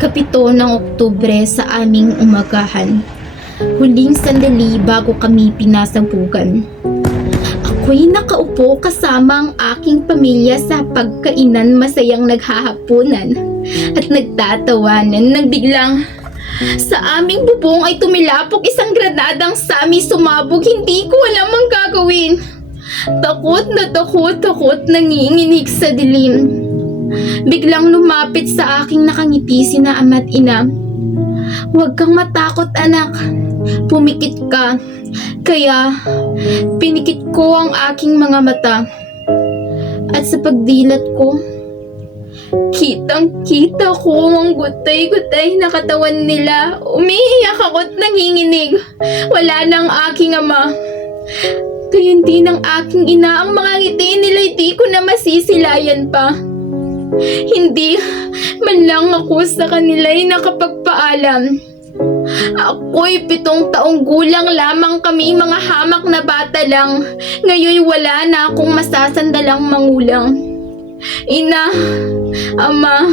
Ikapito ng Oktubre sa aming umagahan. Huling sandali bago kami pinasabugan. Ako'y nakaupo kasama ang aking pamilya sa pagkainan, masayang naghahapunan at nagtatawanan nang biglang sa aming bubong ay tumilapok isang granadang sami sumabog. Hindi ko alam ang gagawin. Takot, nanginginig sa dilim. Biglang lumapit sa aking nakangiti sina ama't ina. "Huwag kang matakot, anak. Pumikit ka." Kaya pinikit ko ang aking mga mata. At sa pagdilat ko, kitang-kita ko ang gutay-gutay na katawan nila. Umiiyak ako't nanginginig. Wala nang aking ama. Gayon din ang aking ina. Ang mga ngiti nila di ko na masisilayan pa. Hindi man lang ako sa kanila'y nakapagpaalam. Ako'y 7 taong gulang lamang, kami mga hamak na bata lang. Ngayon wala na akong masasandalang mangulang. Ina, ama,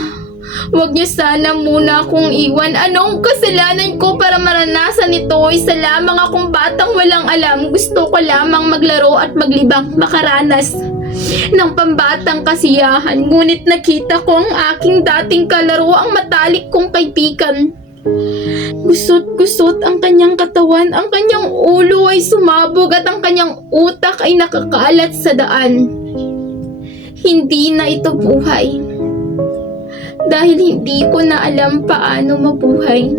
huwag niyo sana muna akong iwan. Anong kasalanan ko para maranasan ito? Isa lamang akong batang walang alam. Gusto ko lamang maglaro at maglibang, makaranas ng pambatang kasiyahan. Ngunit nakita ko ang aking dating kalaro, ang matalik kong kaibigan. Gusot-gusot ang kanyang katawan, ang kanyang ulo ay sumabog at ang kanyang utak ay nakakalat sa daan. Hindi na ito buhay. Dahil hindi ko na alam paano mabuhay.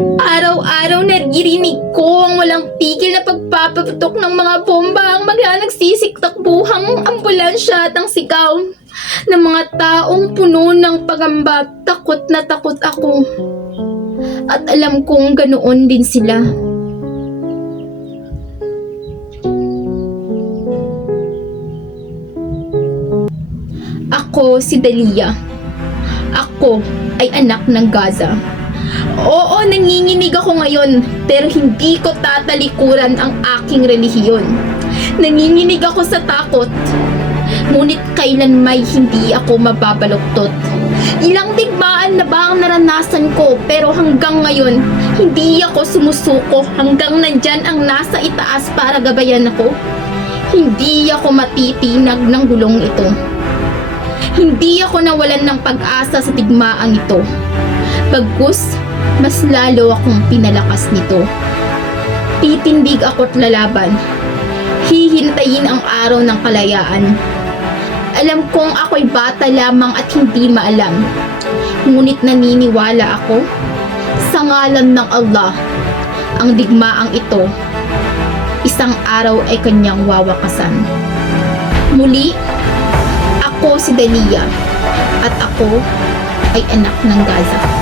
Araw-araw naririnig ko ang walang tigil na pagpapaputok ng mga bomba, ang mga nagsisiktakbuhang ambulansya at ang sigaw ng mga taong puno ng pagamba. Takot na takot ako. At alam kong ganoon din sila. Ako si Dalia. Ako ay anak ng Gaza. Oo, nanginginig ako ngayon, pero hindi ko tatalikuran ang aking relihiyon. Nanginginig ako sa takot, ngunit kailanmay hindi ako mababaluktot. Ilang digmaan na ba ang naranasan ko, pero hanggang ngayon, hindi ako sumusuko. Hanggang nandyan ang nasa itaas para gabayan ako. Hindi ako matitinag ng gulong ito. Hindi ako nawalan ng pag-asa sa digmaang ito. Bagkus, mas lalo akong pinalakas nito. Titindig ako't lalaban. Hihintayin ang araw ng kalayaan. Alam kong ako'y bata lamang at hindi maalam. Ngunit naniniwala ako, sa ngalan ng Allah, ang digmaang ito, isang araw ay kanyang wawakasan. Muli, ako si Dalia at ako ay anak ng Gaza.